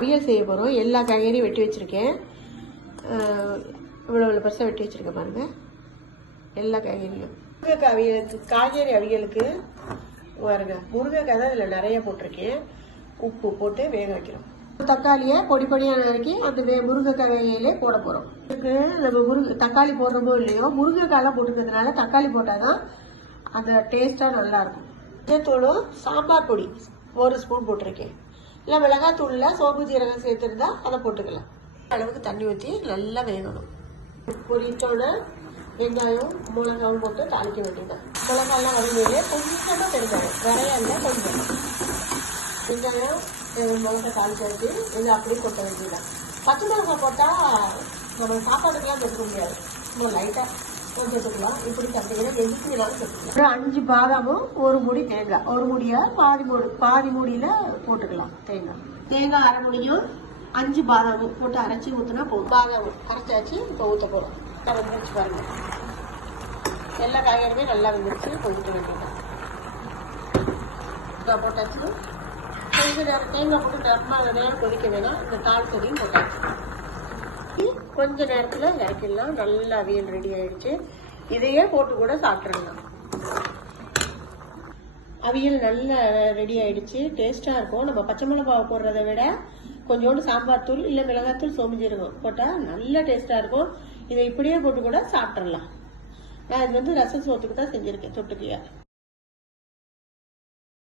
அவியல் செய்ய போகிறோம். எல்லா காய்கறியும் வெட்டி வச்சுருக்கேன். இவ்வளோ பெருசாக வெட்டி வச்சுருக்கேன் பாருங்க. எல்லா காய்கறியும் முருங்கைக்காய் அவியலுக்கு, காய்கறி அவியலுக்கு பாருங்க, முருங்கைக்காய் தான் இதில் நிறைய போட்டிருக்கேன். உப்பு போட்டு வேக வைக்கிறோம். தக்காளியை பொடி பொடியாக நறுக்கி அந்த முருங்கைக்காய் வேகையிலே போட போகிறோம். இதுக்கு நம்ம தக்காளி போடுறோமோ இல்லையோ, முருங்கைக்காயெல்லாம் போட்டுக்கிறதுனால தக்காளி போட்டால் தான் அந்த டேஸ்ட்டாக நல்லாயிருக்கும். மஞ்சத்தூளும் சாம்பார் பொடி 1 ஸ்பூன் போட்டிருக்கேன். இல்லை மிளகாத்தூளில் சோம்பு ஜீரகம் சேர்த்துருந்தா அதை போட்டுக்கலாம். அளவுக்கு தண்ணி ஊற்றி நல்லா வேகணும். பொரிச்சோட வெங்காயம் மிளகாவும் போட்டு தாளிக்க வேண்டியதான். மிளகாலாம் வதங்கியே கொஞ்சமாக பெருங்காயம், நிறையா இல்லை, கொஞ்சம் வெங்காயம் மிளகா தாளிக்க வச்சு இதை அப்படியே கொட்ட வேண்டியதான். பச்சை மிளகாய் போட்டால் நம்ம சாப்பாடுக்கெல்லாம் சேர்க்க முடியாது. நம்ம லைட்டாக கொஞ்சம் சேர்த்துக்கலாம். இப்படி சாப்பிட்டீங்கன்னா எதுக்குனாலும் சேர்த்துக்கலாம். 5 பாதாமும் 1 மூடி தேங்காய், 1 மூடியா பாதி மூடியில் போட்டுக்கலாம். தேங்காய் அரை மூடியும் 5 பாதாமும் போட்டு அரைச்சி ஊற்றினா போதும். பாதாமும் அரைச்சாச்சு. இப்போ ஊற்ற போகிறோம். வந்துருச்சு பாருங்க. எல்லா காய்கறியுமே நல்லா வந்துருச்சு. இப்போ ஊற்ற வேண்டியதான். போட்டாச்சு. கொஞ்சம் நேரம் தேங்காய் போட்டு நேரம் கொதிக்க வேணாம். இந்த தாள் கொதியும் போட்டாச்சு. கொஞ்ச நேரத்தில் இறக்கிடலாம். நல்லா அவியல் ரெடி ஆயிடுச்சு. இதையே போட்டு கூட சாப்பிட்றலாம். அவியல் நல்லா ரெடி ஆயிடுச்சு. டேஸ்ட்டாக இருக்கும். நம்ம பச்சை மிளகாவை போடுறதை விட கொஞ்சோண்டு சாம்பார் தூள் இல்லை மிளகாத்தூள் சோம்பு ஜீரகம் போட்டால் நல்ல டேஸ்ட்டாக இருக்கும். இதை இப்படியே போட்டு கூட சாப்பிட்றலாம். நான் இது ரசம் சோத்துக்கு தான் செஞ்சுருக்கேன் தொட்டுக்கையா.